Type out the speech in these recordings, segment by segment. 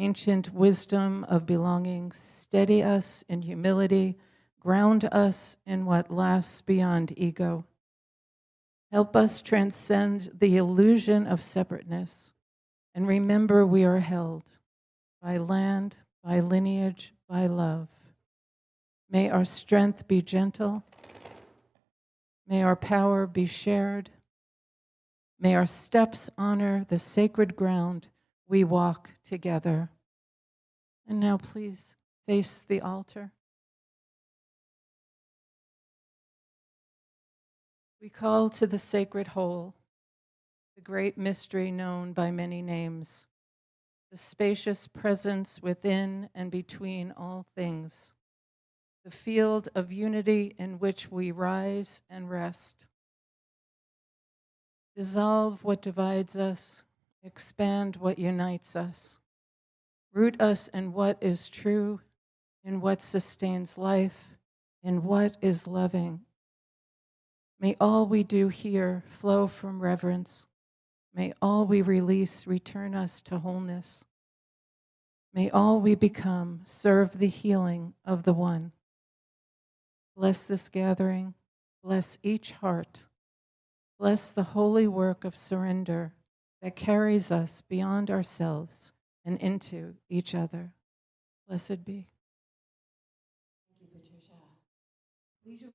Ancient wisdom of belonging, steady us in humility, ground us in what lasts beyond ego. Help us transcend the illusion of separateness and remember we are held by land, by lineage, by love. May our strength be gentle. May our power be shared. May our steps honor the sacred ground we walk together. And now please face the altar. We call to the sacred whole, the great mystery known by many names, the spacious presence within and between all things, the field of unity in which we rise and rest. Dissolve what divides us, expand what unites us. Root us in what is true, in what sustains life, in what is loving. May all we do here flow from reverence. May all we release return us to wholeness. May all we become serve the healing of the one. Bless this gathering. Bless each heart. Bless the holy work of surrender that carries us beyond ourselves and into each other. Blessed be. Thank you, Patricia. Please.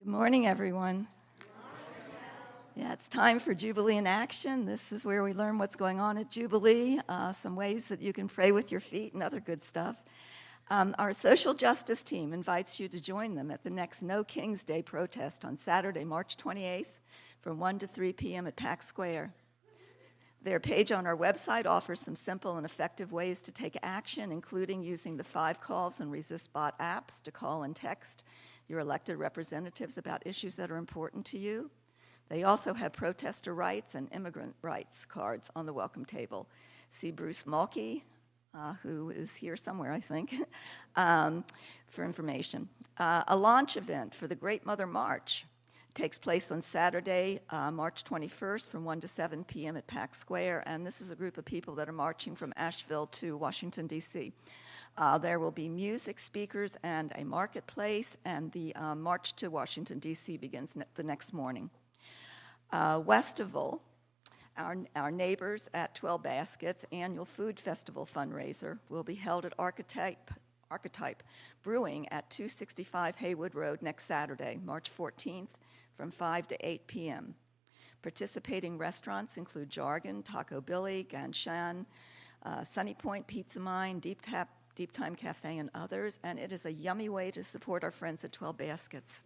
Good morning, everyone. Yeah, it's time for Jubilee in action. This is where we learn what's going on at Jubilee, some ways that you can pray with your feet and other good stuff. Our social justice team invites you to join them at the next No King's Day protest on Saturday, March 28th from 1 to 3 p.m. at Pack Square. Their page on our website offers some simple and effective ways to take action, including using the 5 Calls and Resist Bot apps to call and text your elected representatives about issues that are important to you. They also have protester rights and immigrant rights cards on the welcome table. See Bruce Mulkey, who is here somewhere, I think, for information. A launch event for the Great Mother March takes place on Saturday, March 21st from 1 to 7 p.m. at Pack Square, and this is a group of people that are marching from Asheville to Washington, D.C. There will be music, speakers, and a marketplace, and the march to Washington, D.C. begins the next morning. Westival, our neighbors at 12 Baskets annual food festival fundraiser, will be held at Archetype Brewing at 265 Haywood Road next Saturday, March 14th, from 5 to 8 p.m. Participating restaurants include Jargon, Taco Billy, Ganshan, Sunny Point Pizza Mine, Deep Time Cafe, and others, and it is a yummy way to support our friends at 12 Baskets.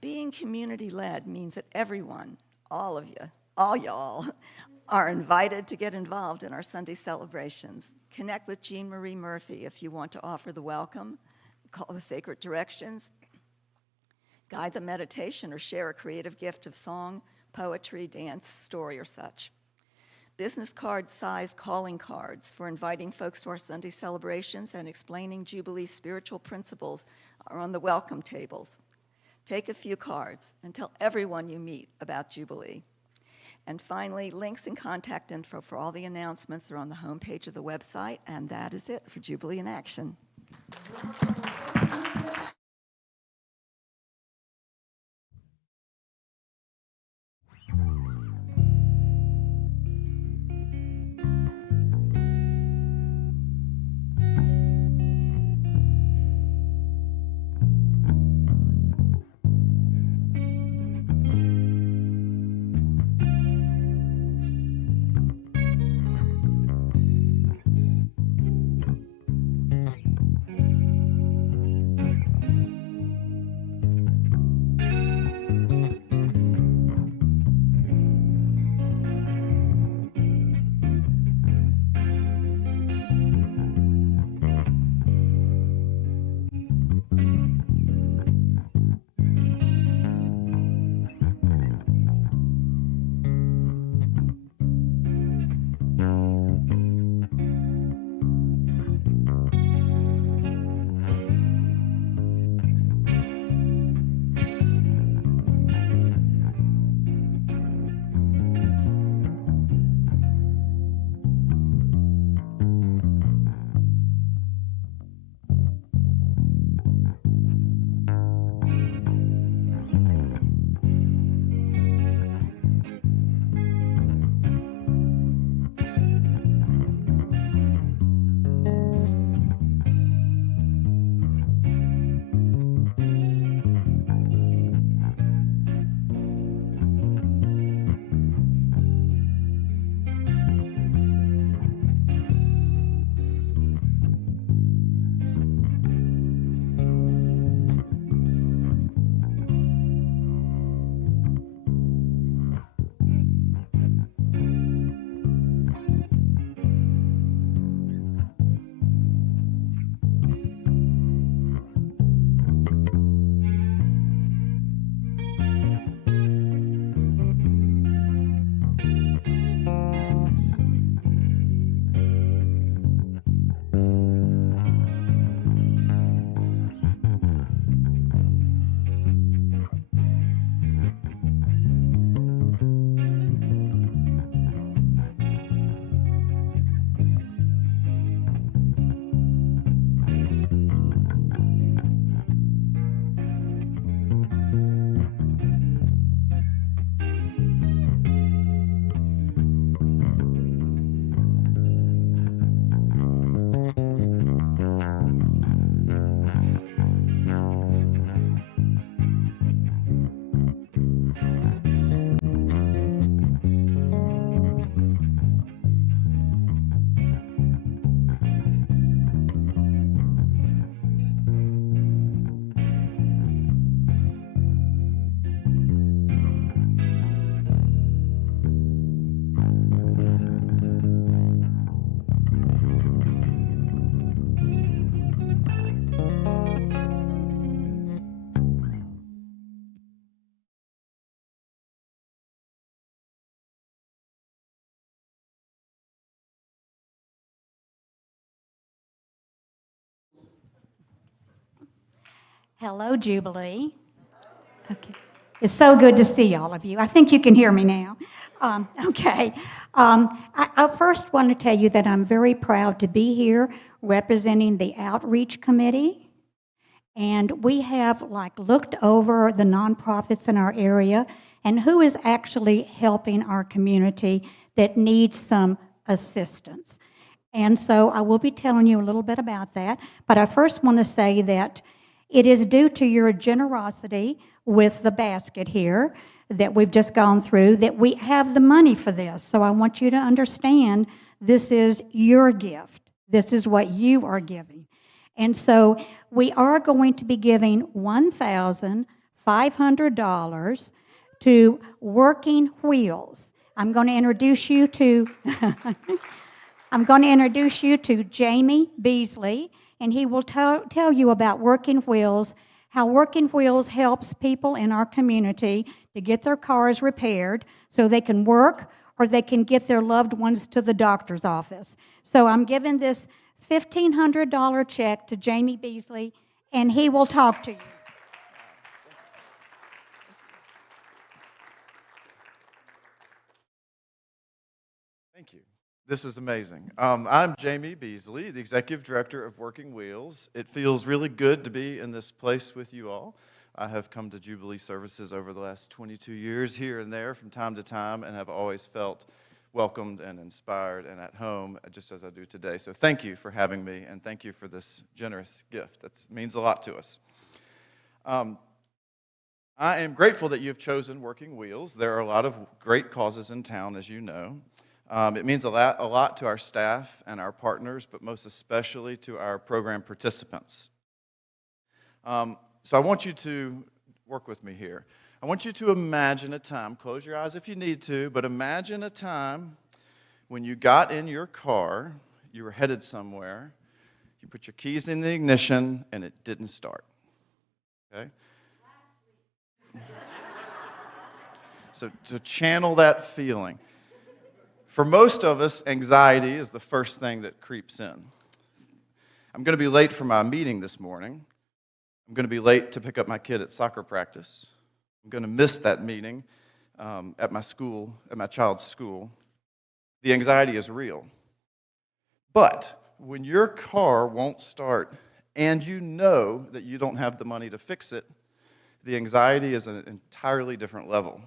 Being community-led means that everyone, all of you, all y'all, are invited to get involved in our Sunday celebrations. Connect with Jean Marie Murphy if you want to offer the welcome, call the sacred directions, guide the meditation, or share a creative gift of song, poetry, dance, story, or such. Business card size calling cards for inviting folks to our Sunday celebrations and explaining Jubilee spiritual principles are on the welcome tables. Take a few cards and tell everyone you meet about Jubilee. And finally, links and contact info for all the announcements are on the homepage of the website, and that is it for Jubilee in Action. Hello, Jubilee. Okay. It's so good to see all of you. I think you can hear me now. Okay. I first want to tell you that I'm very proud to be here representing the Outreach Committee. And we have looked over the nonprofits in our area and who is actually helping our community that needs some assistance. And so I will be telling you a little bit about that. But I first want to say that it is due to your generosity with the basket here that we've just gone through that we have the money for this. So I want you to understand this is your gift. This is what you are giving. And so we are going to be giving $1,500 to Working Wheels. I'm going to introduce you to Jamie Beasley, and he will tell you about Working Wheels, how Working Wheels helps people in our community to get their cars repaired so they can work or they can get their loved ones to the doctor's office. So I'm giving this $1,500 check to Jamie Beasley, and he will talk to you. This is amazing. I'm Jamie Beasley, the Executive Director of Working Wheels. It feels really good to be in this place with you all. I have come to Jubilee services over the last 22 years, here and there from time to time, and have always felt welcomed and inspired and at home, just as I do today. So thank you for having me, and thank you for this generous gift. That means a lot to us. I am grateful that you've chosen Working Wheels. There are a lot of great causes in town, as you know. It means a lot to our staff and our partners, but most especially to our program participants. So I want you to work with me here. I want you to imagine a time, close your eyes if you need to, but imagine a time when you got in your car, you were headed somewhere, you put your keys in the ignition, and it didn't start. Okay? So to channel that feeling. For most of us, anxiety is the first thing that creeps in. I'm going to be late for my meeting this morning. I'm going to be late to pick up my kid at soccer practice. I'm going to miss that meeting at my child's school. The anxiety is real. But when your car won't start and you know that you don't have the money to fix it, the anxiety is an entirely different level.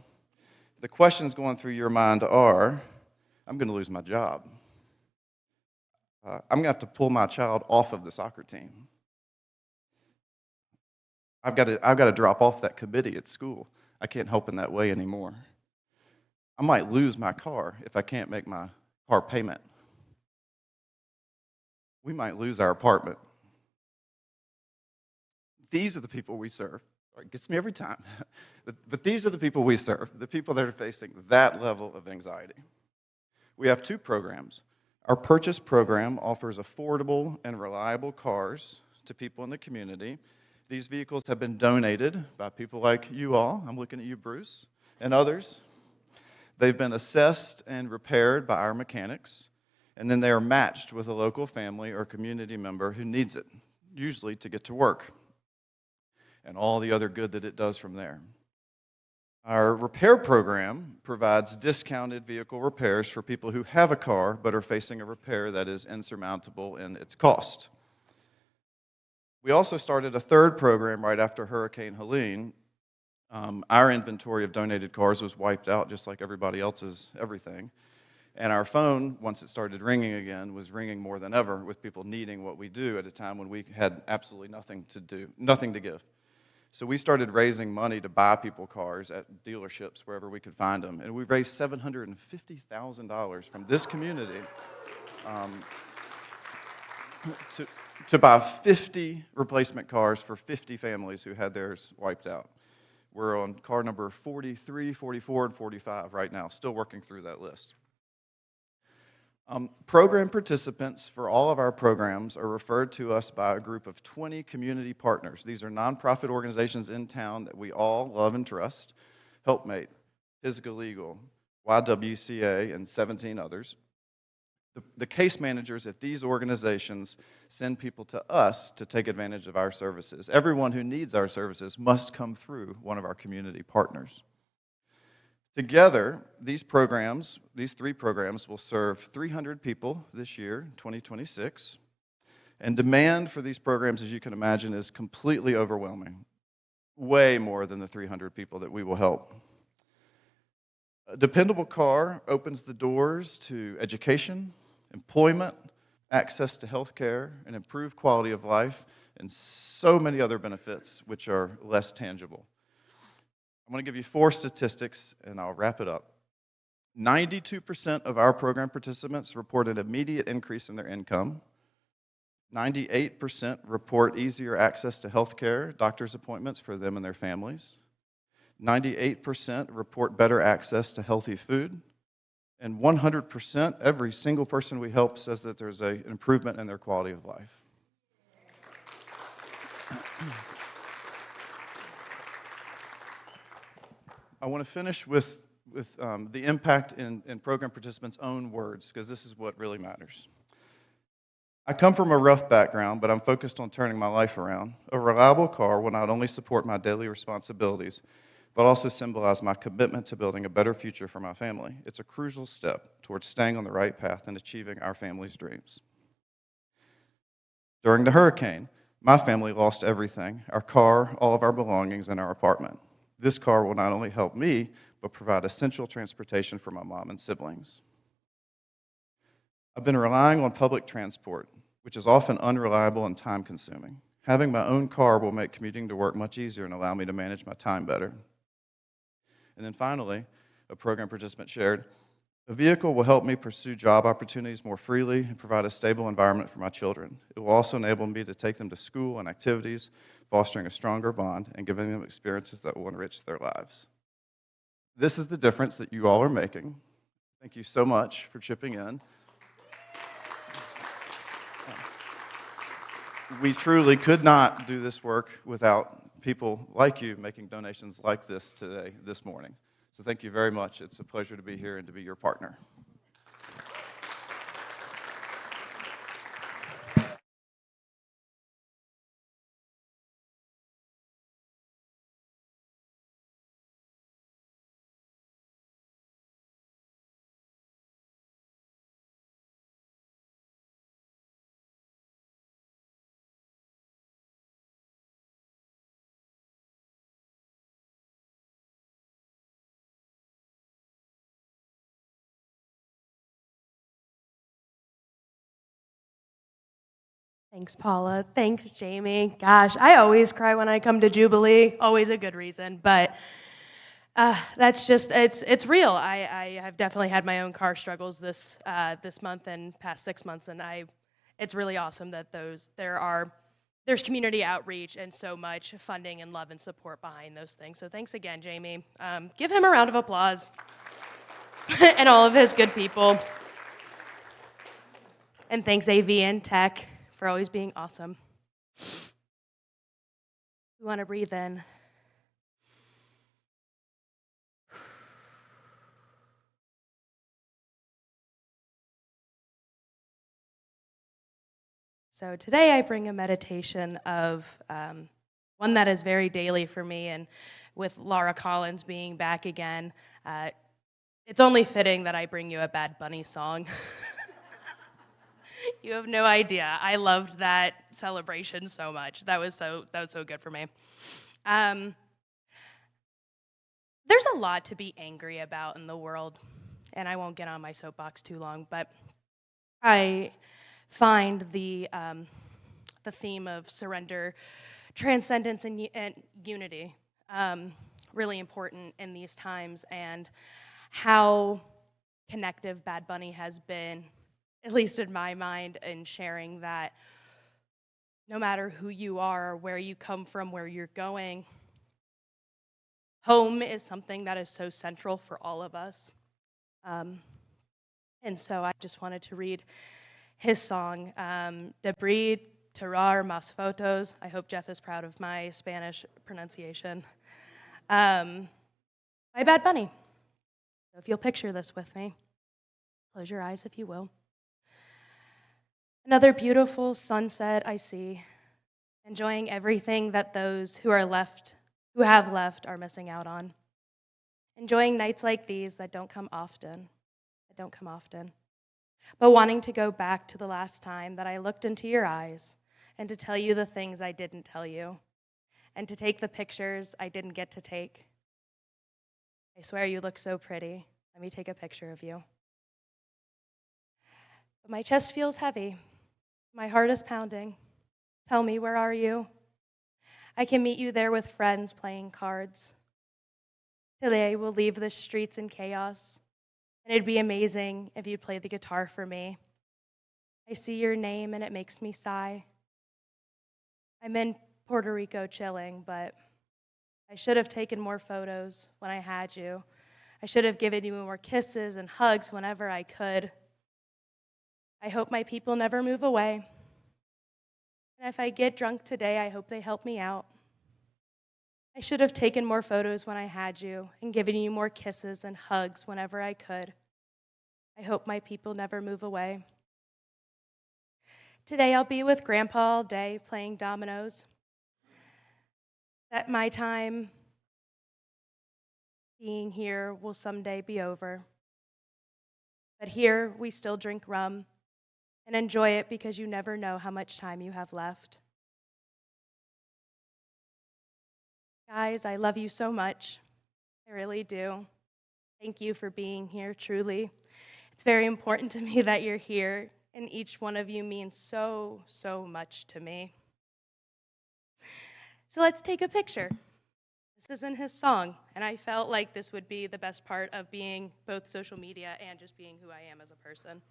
The questions going through your mind are, I'm going to lose my job. I'm going to have to pull my child off of the soccer team. I've got to drop off that committee at school. I can't help in that way anymore. I might lose my car if I can't make my car payment. We might lose our apartment. These are the people we serve. It gets me every time. But these are the people we serve, the people that are facing that level of anxiety. We have two programs. Our purchase program offers affordable and reliable cars to people in the community. These vehicles have been donated by people like you all. I'm looking at you, Bruce, and others. They've been assessed and repaired by our mechanics, and then they are matched with a local family or community member who needs it, usually to get to work, and all the other good that it does from there. Our repair program provides discounted vehicle repairs for people who have a car but are facing a repair that is insurmountable in its cost. We also started a third program right after Hurricane Helene. Our inventory of donated cars was wiped out just like everybody else's everything. And our phone, once it started ringing again, was ringing more than ever with people needing what we do at a time when we had absolutely nothing to give. So we started raising money to buy people cars at dealerships wherever we could find them. And we raised $750,000 from this community to buy 50 replacement cars for 50 families who had theirs wiped out. We're on car number 43, 44, and 45 right now, still working through that list. Program participants for all of our programs are referred to us by a group of 20 community partners. These are nonprofit organizations in town that we all love and trust. Helpmate, Physical Legal, YWCA, and 17 others. The case managers at these organizations send people to us to take advantage of our services. Everyone who needs our services must come through one of our community partners. Together, these three programs will serve 300 people this year, 2026, and demand for these programs, as you can imagine, is completely overwhelming, way more than the 300 people that we will help. A dependable car opens the doors to education, employment, access to health care, and improved quality of life, and so many other benefits which are less tangible. I'm going to give you 4 statistics, and I'll wrap it up. 92% of our program participants report an immediate increase in their income. 98% report easier access to health care, doctor's appointments for them and their families. 98% report better access to healthy food. And 100%, every single person we help says that there's an improvement in their quality of life. I want to finish with the impact in program participants' own words, because this is what really matters. I come from a rough background, but I'm focused on turning my life around. A reliable car will not only support my daily responsibilities, but also symbolize my commitment to building a better future for my family. It's a crucial step towards staying on the right path and achieving our family's dreams. During the hurricane, my family lost everything: our car, all of our belongings, and our apartment. This car will not only help me, but provide essential transportation for my mom and siblings. I've been relying on public transport, which is often unreliable and time-consuming. Having my own car will make commuting to work much easier and allow me to manage my time better. And then finally, a program participant shared, a vehicle will help me pursue job opportunities more freely and provide a stable environment for my children. It will also enable me to take them to school and activities, fostering a stronger bond and giving them experiences that will enrich their lives. This is the difference that you all are making. Thank you so much for chipping in. We truly could not do this work without people like you making donations like this today, this morning. So thank you very much. It's a pleasure to be here and to be your partner. Thanks, Paula. Thanks, Jamie. Gosh, I always cry when I come to Jubilee. Always a good reason, but that's just, it's real. I have definitely had my own car struggles this month and past 6 months, and it's really awesome that there's community outreach and so much funding and love and support behind those things. So thanks again, Jamie. Give him a round of applause and all of his good people. And thanks, AV and Tech, for always being awesome. We want to breathe in. So today I bring a meditation of one that is very daily for me, and with Laura Collins being back again, it's only fitting that I bring you a Bad Bunny song. You have no idea. I loved that celebration so much. That was so good for me. There's a lot to be angry about in the world, and I won't get on my soapbox too long, but I find the theme of surrender, transcendence, and unity really important in these times, and how connective Bad Bunny has been, at least in my mind, in sharing that no matter who you are, or where you come from, where you're going, home is something that is so central for all of us. And so I just wanted to read his song, Debris, Terrar, Mas Fotos. I hope Jeff is proud of my Spanish pronunciation. By Bad Bunny. So if you'll picture this with me, close your eyes if you will. Another beautiful sunset I see, enjoying everything that those who have left are missing out on. Enjoying nights like these that don't come often. But wanting to go back to the last time that I looked into your eyes and to tell you the things I didn't tell you, and to take the pictures I didn't get to take. I swear you look so pretty. Let me take a picture of you. But my chest feels heavy. My heart is pounding. Tell me, where are you? I can meet you there with friends playing cards. Today we'll leave the streets in chaos, and it'd be amazing if you'd play the guitar for me. I see your name and it makes me sigh. I'm in Puerto Rico chilling, but I should have taken more photos when I had you. I should have given you more kisses and hugs whenever I could. I hope my people never move away. And if I get drunk today, I hope they help me out. I should have taken more photos when I had you and given you more kisses and hugs whenever I could. I hope my people never move away. Today I'll be with Grandpa all day playing dominoes. At my time, being here will someday be over. But here we still drink rum and enjoy it because you never know how much time you have left. Guys, I love you so much. I really do. Thank you for being here, truly. It's very important to me that you're here, and each one of you means so, so much to me. So let's take a picture. This isn't his song, and I felt like this would be the best part of being both social media and just being who I am as a person.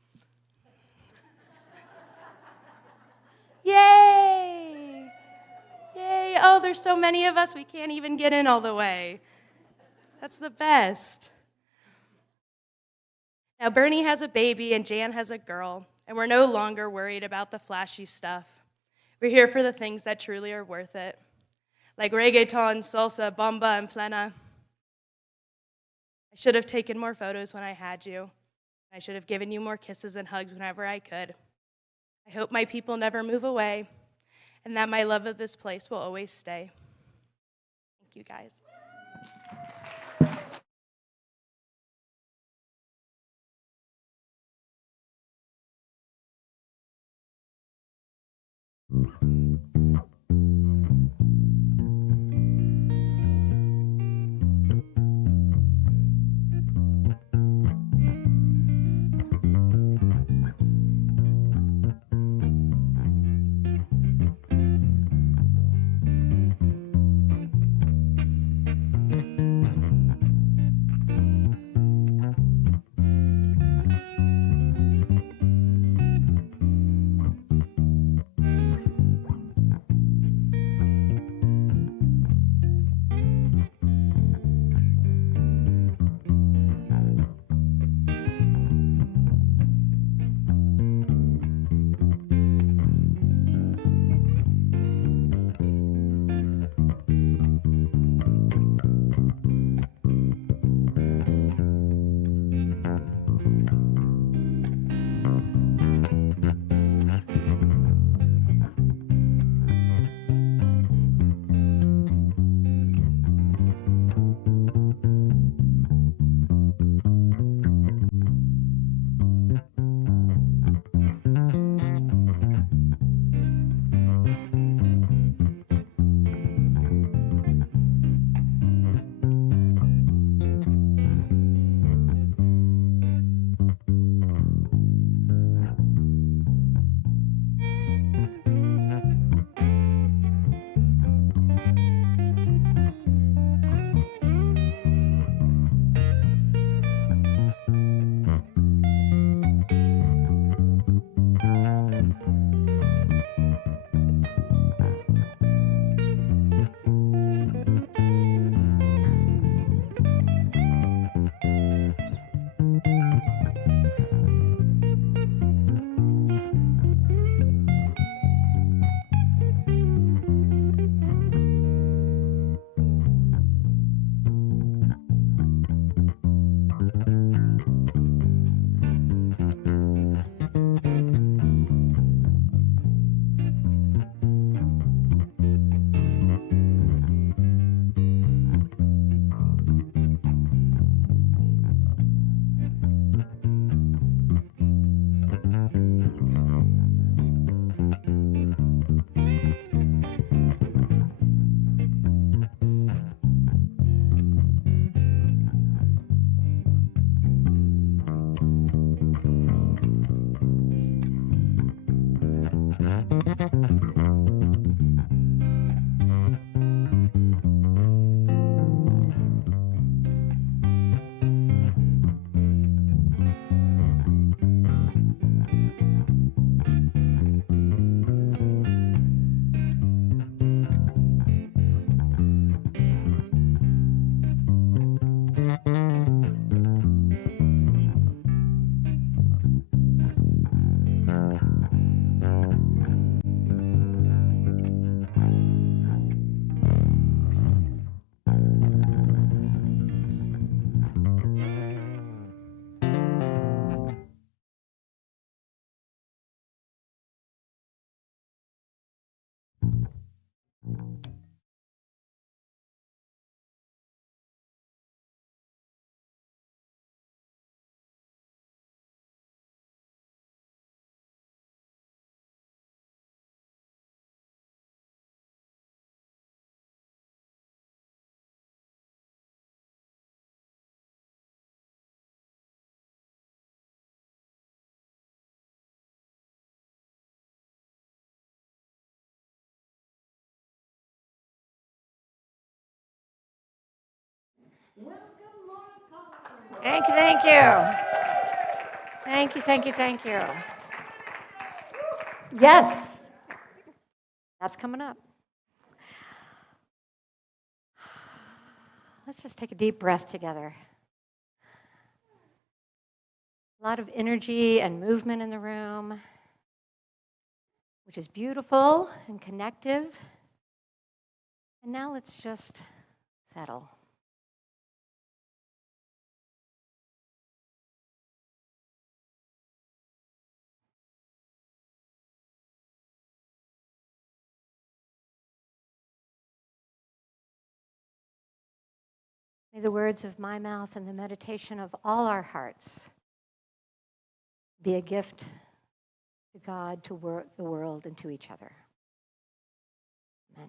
Yay! Yay! Oh, there's so many of us, we can't even get in all the way. That's the best. Now, Bernie has a baby and Jan has a girl, and we're no longer worried about the flashy stuff. We're here for the things that truly are worth it, like reggaeton, salsa, bomba, and plena. I should have taken more photos when I had you. I should have given you more kisses and hugs whenever I could. I hope my people never move away, and that my love of this place will always stay. Thank you, guys. Thank you, thank you. Thank you, thank you, thank you. Yes, that's coming up. Let's just take a deep breath together. A lot of energy and movement in the room, which is beautiful and connective. And now let's just settle. May the words of my mouth and the meditation of all our hearts be a gift to God, to the world, and to each other. Amen.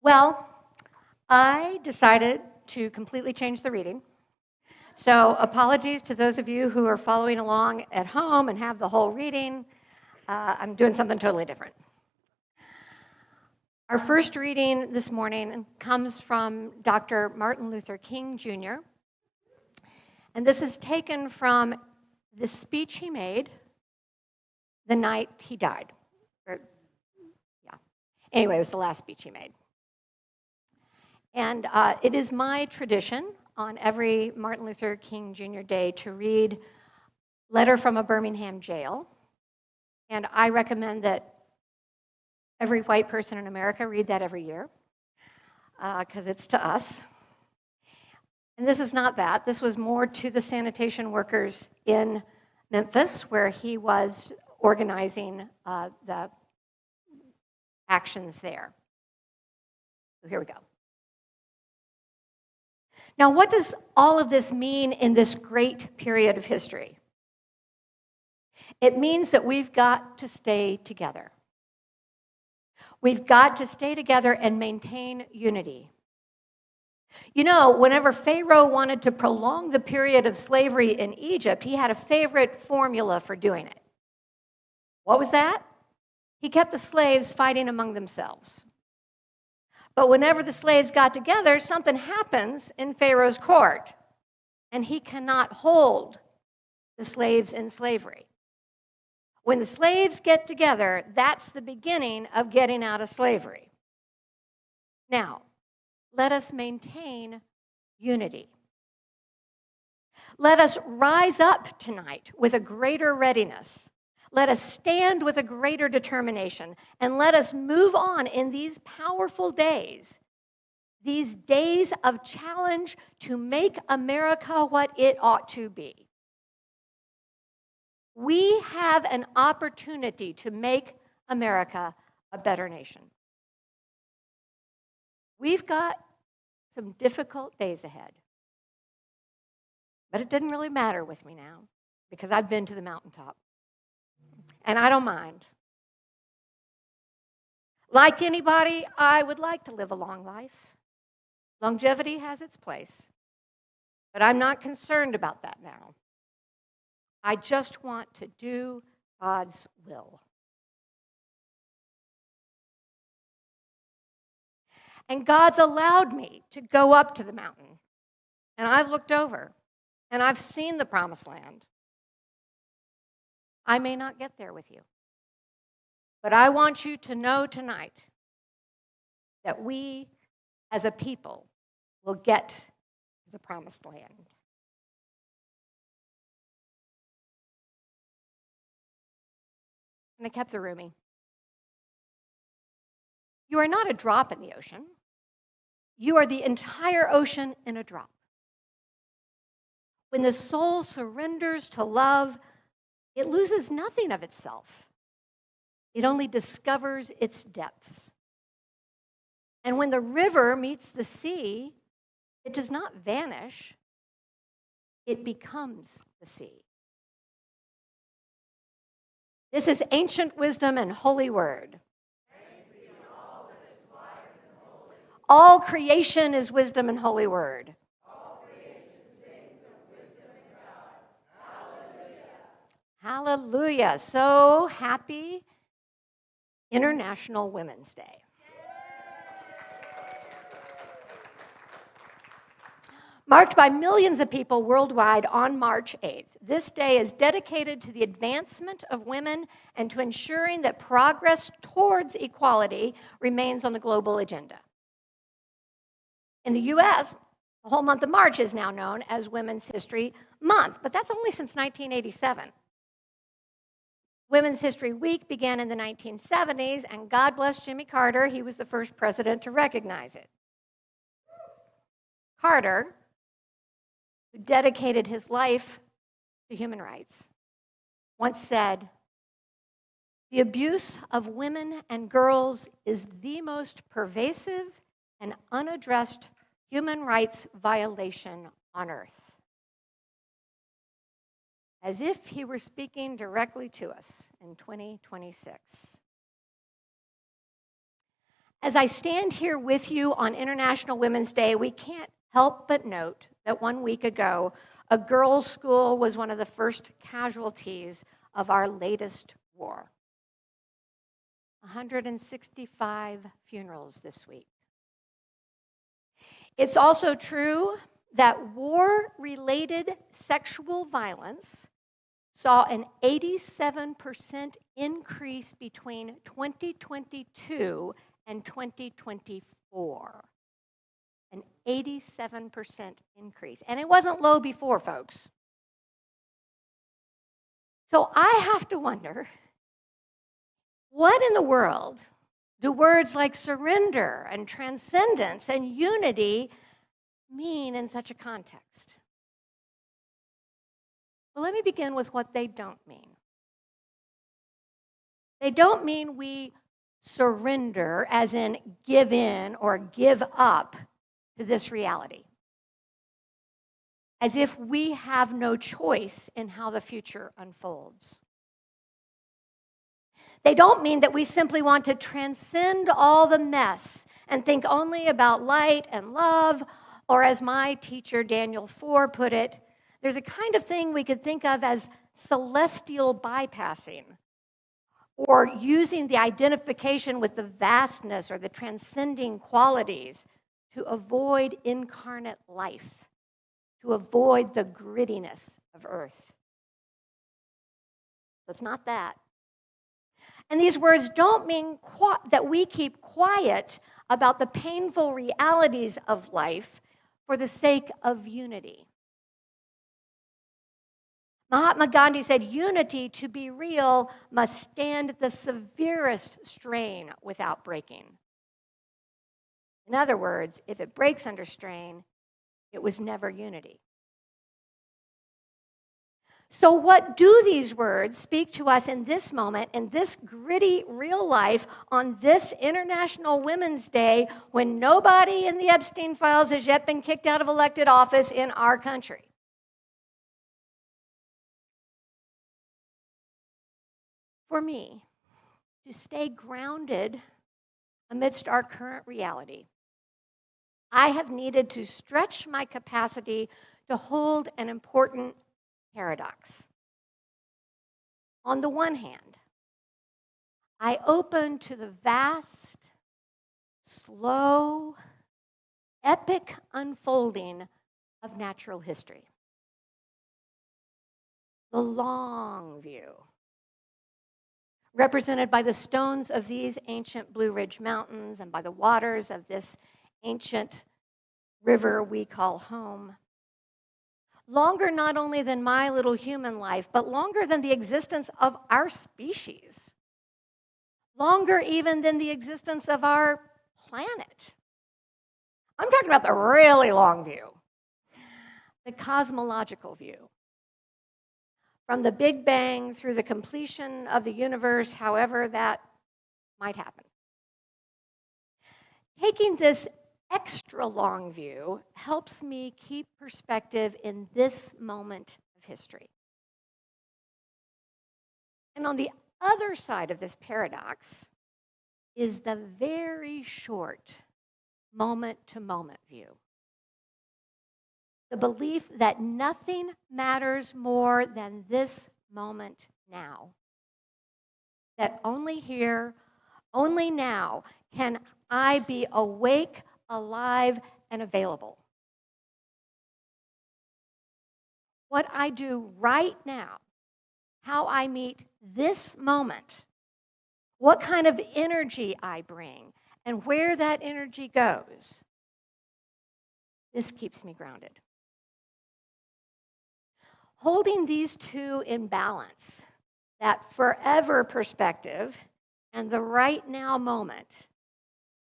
Well, I decided to completely change the reading. So apologies to those of you who are following along at home and have the whole reading. I'm doing something totally different. Our first reading this morning comes from Dr. Martin Luther King, Jr., and this is taken from the speech he made the night he died. Anyway, it was the last speech he made. And it is my tradition on every Martin Luther King Jr. Day to read Letter from a Birmingham Jail. And I recommend that every white person in America read that every year, because it's to us. And this is not that. This was more to the sanitation workers in Memphis, where he was organizing the actions there. So here we go. Now, what does all of this mean in this great period of history? It means that we've got to stay together. We've got to stay together and maintain unity. You know, whenever Pharaoh wanted to prolong the period of slavery in Egypt, he had a favorite formula for doing it. What was that? He kept the slaves fighting among themselves. But whenever the slaves got together, something happens in Pharaoh's court, and he cannot hold the slaves in slavery. When the slaves get together, that's the beginning of getting out of slavery. Now, let us maintain unity. Let us rise up tonight with a greater readiness. Let us stand with a greater determination, and let us move on in these powerful days, these days of challenge to make America what it ought to be. We have an opportunity to make America a better nation. We've got some difficult days ahead. But it didn't really matter with me now, because I've been to the mountaintop. And I don't mind. Like anybody, I would like to live a long life. Longevity has its place. But I'm not concerned about that now. I just want to do God's will. And God's allowed me to go up to the mountain. And I've looked over, and I've seen the promised land. I may not get there with you. But I want you to know tonight that we, as a people, will get to the promised land. And I kept the roomie. You are not a drop in the ocean. You are the entire ocean in a drop. When the soul surrenders to love, it loses nothing of itself. It only discovers its depths. And when the river meets the sea, it does not vanish. It becomes the sea. This is ancient wisdom and holy word. All creation is wisdom and holy word. All creation sings of wisdom and God. Hallelujah. Hallelujah. So happy International Women's Day. Marked by millions of people worldwide on March 8th, this day is dedicated to the advancement of women and to ensuring that progress towards equality remains on the global agenda. In the US, the whole month of March is now known as Women's History Month, but that's only since 1987. Women's History Week began in the 1970s, and God bless Jimmy Carter, he was the first president to recognize it. Carter, who dedicated his life to human rights, once said, "The abuse of women and girls is the most pervasive and unaddressed human rights violation on earth." As if he were speaking directly to us in 2026. As I stand here with you on International Women's Day, we can't help but note that 1 week ago, a girls' school was one of the first casualties of our latest war. 165 funerals this week. It's also true that war-related sexual violence saw an 87% increase between 2022 and 2024. An 87% increase. And it wasn't low before, folks. So I have to wonder, what in the world do words like surrender and transcendence and unity mean in such a context? Well, let me begin with what they don't mean. They don't mean we surrender, as in give in or give up to this reality, as if we have no choice in how the future unfolds. They don't mean that we simply want to transcend all the mess and think only about light and love, or as my teacher Daniel 4 put it, there's a kind of thing we could think of as celestial bypassing, or using the identification with the vastness or the transcending qualities to avoid incarnate life, to avoid the grittiness of earth. So it's not that. And these words don't mean that we keep quiet about the painful realities of life for the sake of unity. Mahatma Gandhi said, "Unity, to be real, must stand the severest strain without breaking." In other words, if it breaks under strain, it was never unity. So what do these words speak to us in this moment, in this gritty real life, on this International Women's Day, when nobody in the Epstein files has yet been kicked out of elected office in our country? For me, to stay grounded amidst our current reality, I have needed to stretch my capacity to hold an important paradox. On the one hand, I open to the vast, slow, epic unfolding of natural history. The long view, represented by the stones of these ancient Blue Ridge Mountains and by the waters of this ancient river we call home. Longer not only than my little human life, but longer than the existence of our species. Longer even than the existence of our planet. I'm talking about the really long view, the cosmological view. From the Big Bang through the completion of the universe, however that might happen. Taking this extra long view helps me keep perspective in this moment of history. And on the other side of this paradox is the very short moment-to-moment view. The belief that nothing matters more than this moment now. That only here, only now can I be awake, alive, and available. what I do right now, how I meet this moment, what kind of energy I bring, and where that energy goes, this keeps me grounded. Holding these two in balance, that forever perspective and the right now moment,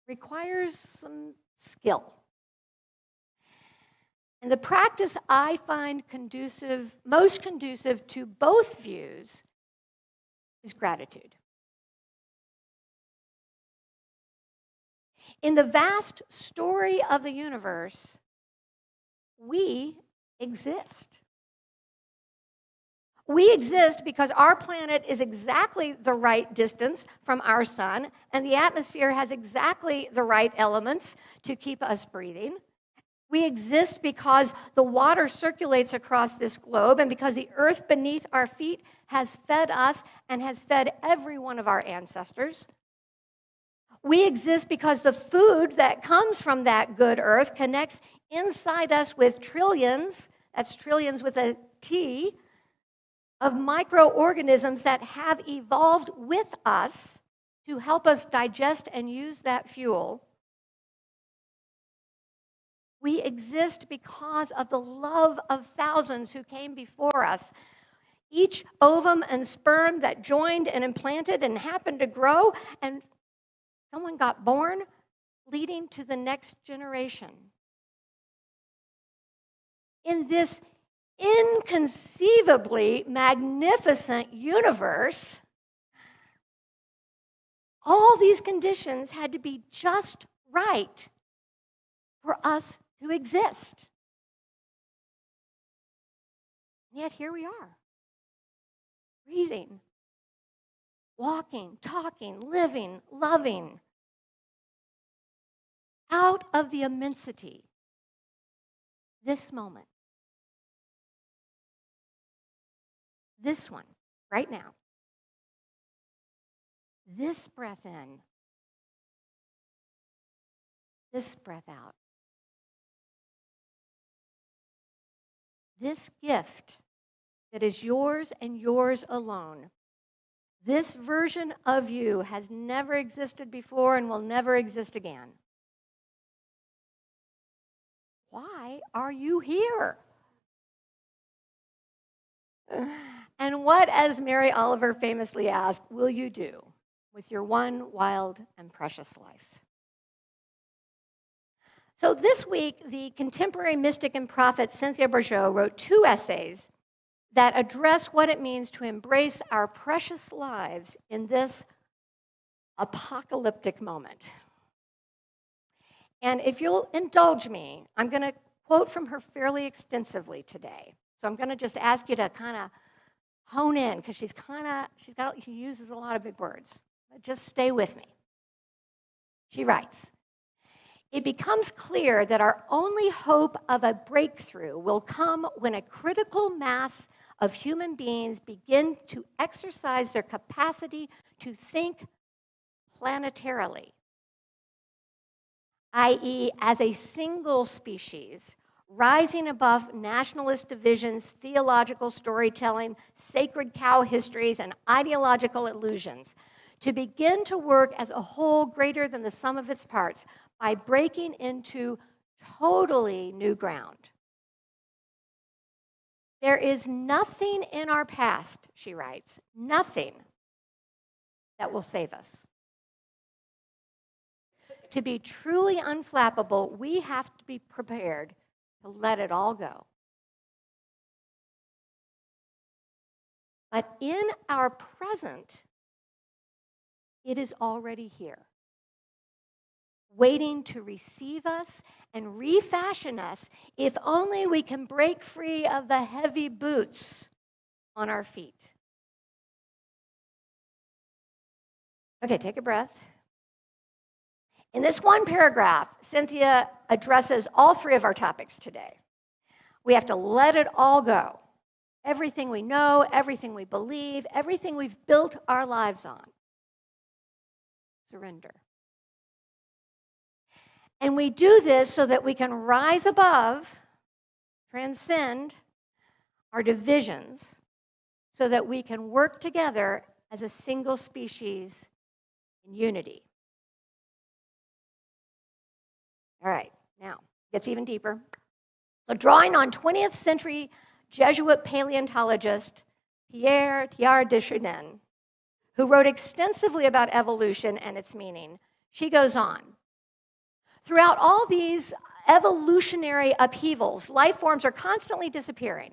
requires some skill. And the practice I find most conducive to both views is gratitude. In the vast story of the universe, we exist. We exist because our planet is exactly the right distance from our sun, and the atmosphere has exactly the right elements to keep us breathing. We exist because the water circulates across this globe, and because the earth beneath our feet has fed us and has fed every one of our ancestors. We exist because the food that comes from that good earth connects inside us with trillions, that's trillions with a T, of microorganisms that have evolved with us to help us digest and use that fuel. We exist because of the love of thousands who came before us. Each ovum and sperm that joined and implanted and happened to grow, and someone got born, leading to the next generation. In this inconceivably magnificent universe, all these conditions had to be just right for us to exist. Yet here we are, breathing, walking, talking, living, loving, out of the immensity, this moment. This one, right now. This breath in. This breath out. This gift that is yours and yours alone. This version of you has never existed before and will never exist again. Why are you here? And what, as Mary Oliver famously asked, will you do with your one wild and precious life? So this week, the contemporary mystic and prophet Cynthia Bourgeault wrote 2 essays that address what it means to embrace our precious lives in this apocalyptic moment. And if you'll indulge me, I'm going to quote from her fairly extensively today. So I'm going to just ask you to kind of hone in, because she uses a lot of big words. But just stay with me. She writes, "It becomes clear that our only hope of a breakthrough will come when a critical mass of human beings begin to exercise their capacity to think planetarily, i.e., as a single species, rising above nationalist divisions, theological storytelling, sacred cow histories, and ideological illusions, to begin to work as a whole greater than the sum of its parts by breaking into totally new ground. There is nothing in our past," she writes, "nothing that will save us. To be truly unflappable, we have to be prepared to let it all go. But in our present, it is already here, waiting to receive us and refashion us if only we can break free of the heavy boots on our feet." Okay, take a breath. In this one paragraph, Cynthia addresses all 3 of our topics today. We have to let it all go. Everything we know, everything we believe, everything we've built our lives on. Surrender. And we do this so that we can rise above, transcend our divisions so that we can work together as a single species in unity. All right, now, it gets even deeper. So drawing on 20th century Jesuit paleontologist Pierre Teilhard de Chardin, who wrote extensively about evolution and its meaning, she goes on. Throughout all these evolutionary upheavals, life forms are constantly disappearing,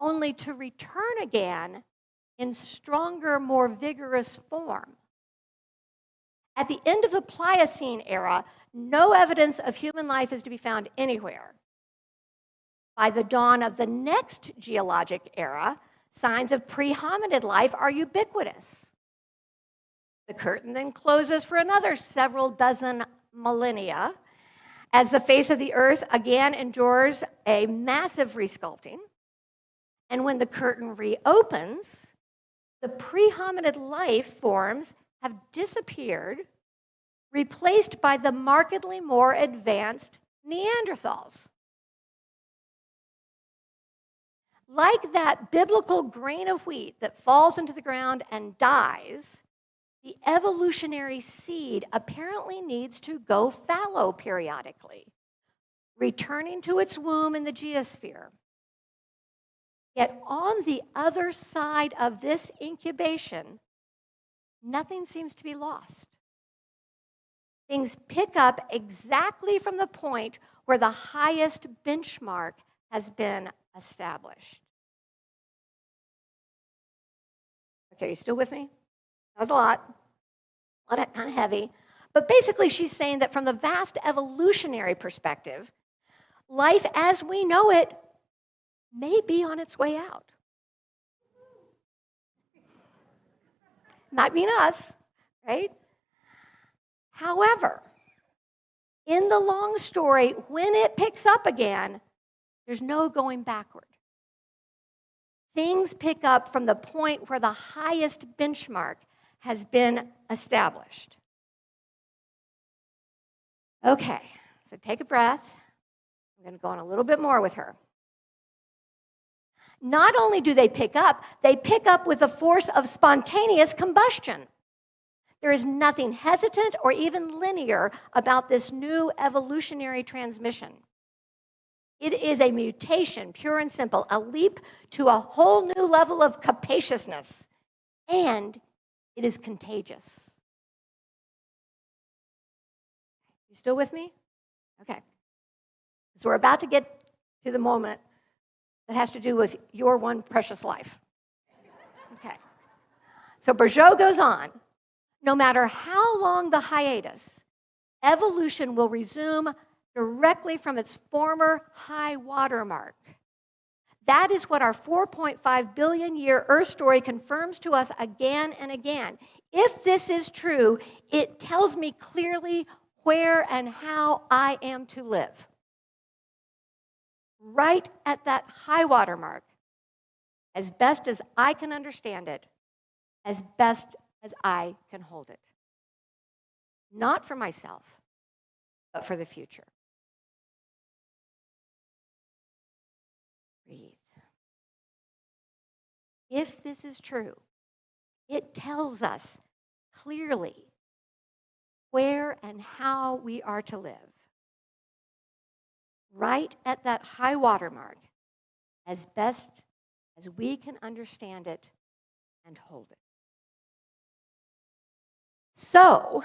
only to return again in stronger, more vigorous form. At the end of the Pliocene era, no evidence of human life is to be found anywhere. By the dawn of the next geologic era, signs of pre-hominid life are ubiquitous. The curtain then closes for another several dozen millennia as the face of the earth again endures a massive resculpting. And when the curtain reopens, the pre-hominid life forms have disappeared, replaced by the markedly more advanced Neanderthals. Like that biblical grain of wheat that falls into the ground and dies, the evolutionary seed apparently needs to go fallow periodically, returning to its womb in the geosphere. Yet on the other side of this incubation, nothing seems to be lost. Things pick up exactly from the point where the highest benchmark has been established. Okay, you still with me? That was a lot kind of heavy. But basically, she's saying that from the vast evolutionary perspective, life as we know it may be on its way out. Might mean us, right? However, in the long story, when it picks up again, there's no going backward. Things pick up from the point where the highest benchmark has been established. Okay, so take a breath. I'm going to go on a little bit more with her. Not only do they pick up with the force of spontaneous combustion. There is nothing hesitant or even linear about this new evolutionary transmission. It is a mutation, pure and simple, a leap to a whole new level of capaciousness, and it is contagious. You still with me? Okay. So we're about to get to the moment that has to do with your one precious life. Okay. So Bourgeot goes on. No matter how long the hiatus, evolution will resume directly from its former high water mark. That is what our 4.5 billion year Earth story confirms to us again and again. If this is true, it tells me clearly where and how I am to live. Right at that high water mark, as best as I can understand it, as best as I can hold it. Not for myself, but for the future. Breathe. If this is true, it tells us clearly where and how we are to live. Right at that high water mark, as best as we can understand it and hold it. So,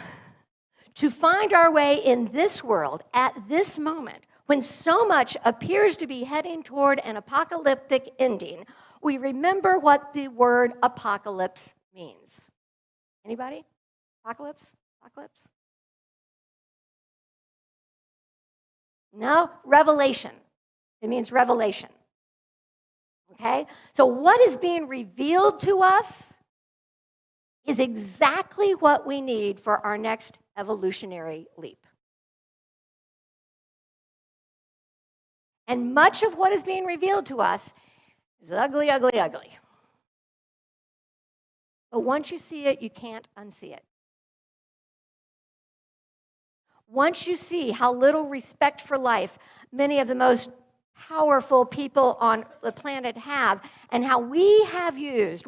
to find our way in this world at this moment, when so much appears to be heading toward an apocalyptic ending, we remember what the word apocalypse means. Anybody? Apocalypse? Apocalypse? No? Revelation. It means revelation. Okay? So what is being revealed to us is exactly what we need for our next evolutionary leap. And much of what is being revealed to us is ugly, ugly, ugly. But once you see it, you can't unsee it. Once you see how little respect for life many of the most powerful people on the planet have, and how we have used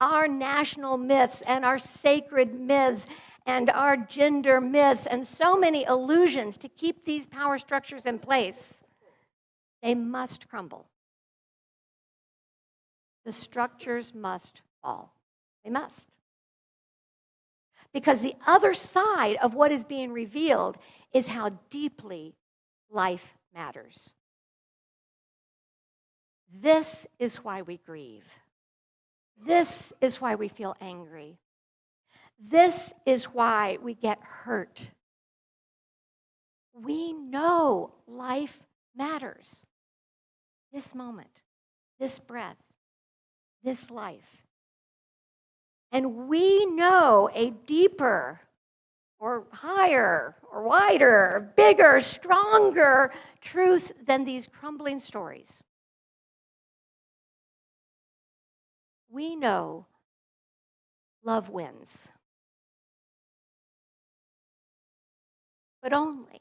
our national myths and our sacred myths and our gender myths and so many illusions to keep these power structures in place. They must crumble. The structures must fall. They must. Because the other side of what is being revealed is how deeply life matters. This is why we grieve. This is why we feel angry. This is why we get hurt. We know life matters. This moment, this breath, this life. And we know a deeper or higher or wider, bigger, stronger truth than these crumbling stories. We know love wins. But only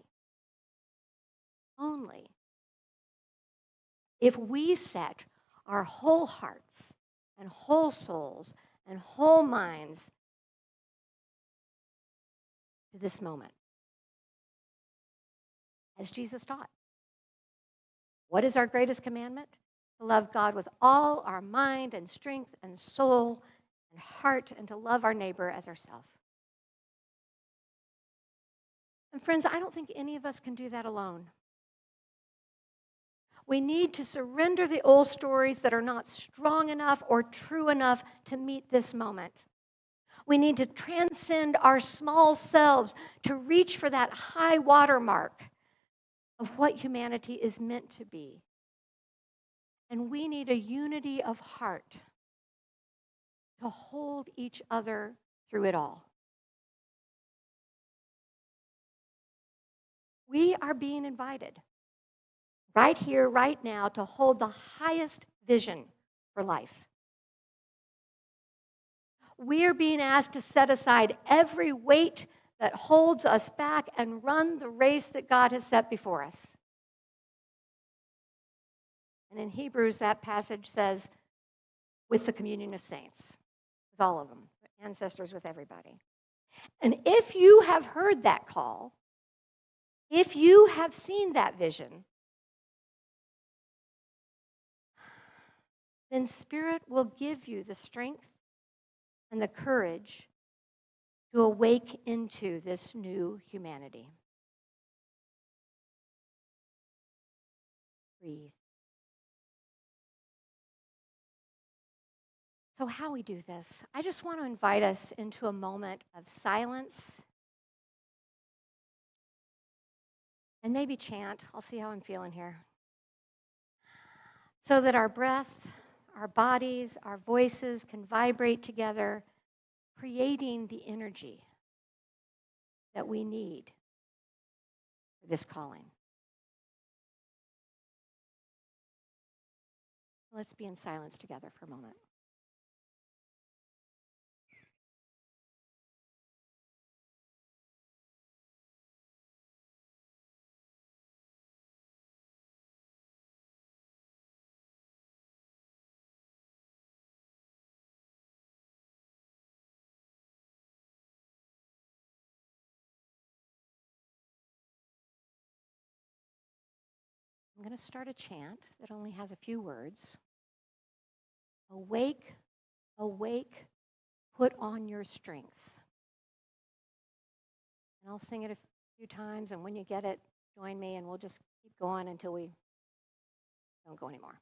if we set our whole hearts and whole souls and whole minds to this moment, as Jesus taught. What is our greatest commandment? To love God with all our mind and strength and soul and heart, and to love our neighbor as ourselves. And friends, I don't think any of us can do that alone. We need to surrender the old stories that are not strong enough or true enough to meet this moment. We need to transcend our small selves to reach for that high water mark of what humanity is meant to be. And we need a unity of heart to hold each other through it all. We are being invited right here, right now, to hold the highest vision for life. We are being asked to set aside every weight that holds us back and run the race that God has set before us. And in Hebrews, that passage says, with the communion of saints, with all of them, ancestors, with everybody. And if you have heard that call, if you have seen that vision, then Spirit will give you the strength and the courage to awake into this new humanity. Breathe. So how we do this, I just want to invite us into a moment of silence and maybe chant. I'll see how I'm feeling here. So that our breath, our bodies, our voices can vibrate together, creating the energy that we need for this calling. Let's be in silence together for a moment. I'm going to start a chant that only has a few words. Awake, awake, put on your strength. And I'll sing it a few times, and when you get it, join me, and we'll just keep going until we don't go anymore.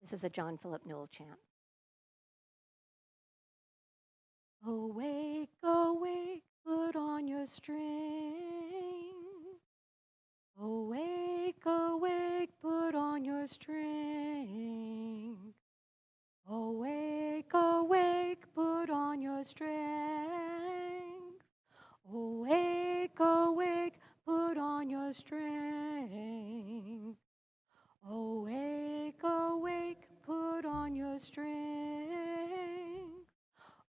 This is a John Philip Newell chant. Awake, awake, put on your strength. Awake, awake, put on your strength. Awake, awake, put on your strength. Awake, awake, put on your strength. Awake, awake, put on your strength.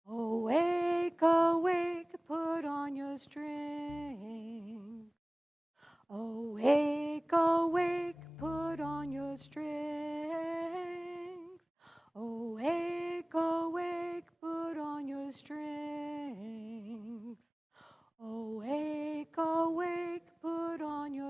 Awake, awake, put on your strength.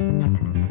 you.